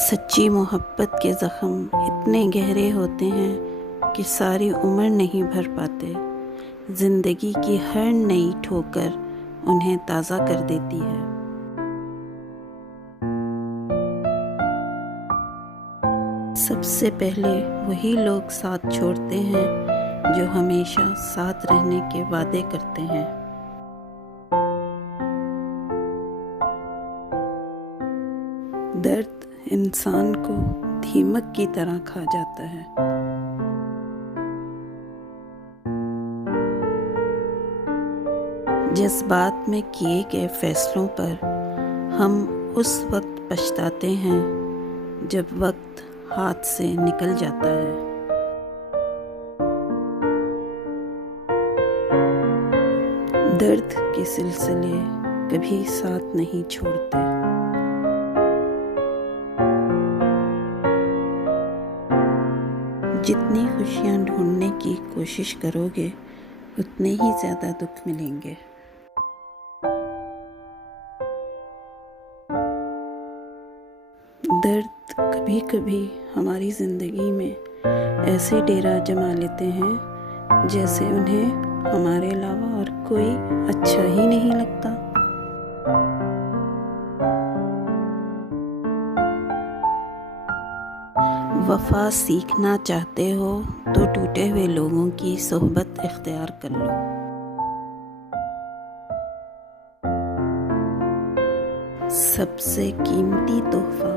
सच्ची मोहब्बत के ज़ख्म इतने गहरे होते हैं कि सारी उम्र नहीं भर पाते। ज़िंदगी की हर नई ठोकर उन्हें ताज़ा कर देती है। सबसे पहले वही लोग साथ छोड़ते हैं जो हमेशा साथ रहने के वादे करते हैं। दर्द इंसान को दीमक की तरह खा जाता है। जज्बात में किए गए फैसलों पर हम उस वक्त पछताते हैं जब वक्त हाथ से निकल जाता है। दर्द के सिलसिले कभी साथ नहीं छोड़ते। जितनी खुशियाँ ढूंढने की कोशिश करोगे उतने ही ज़्यादा दुख मिलेंगे। दर्द कभी कभी हमारी ज़िंदगी में ऐसे डेरा जमा लेते हैं जैसे उन्हें हमारे अलावा और कोई अच्छा ही नहीं लगता। वफ़ा सीखना चाहते हो तो टूटे हुए लोगों की सोहबत इख्तियार कर लो। सबसे कीमती तोहफा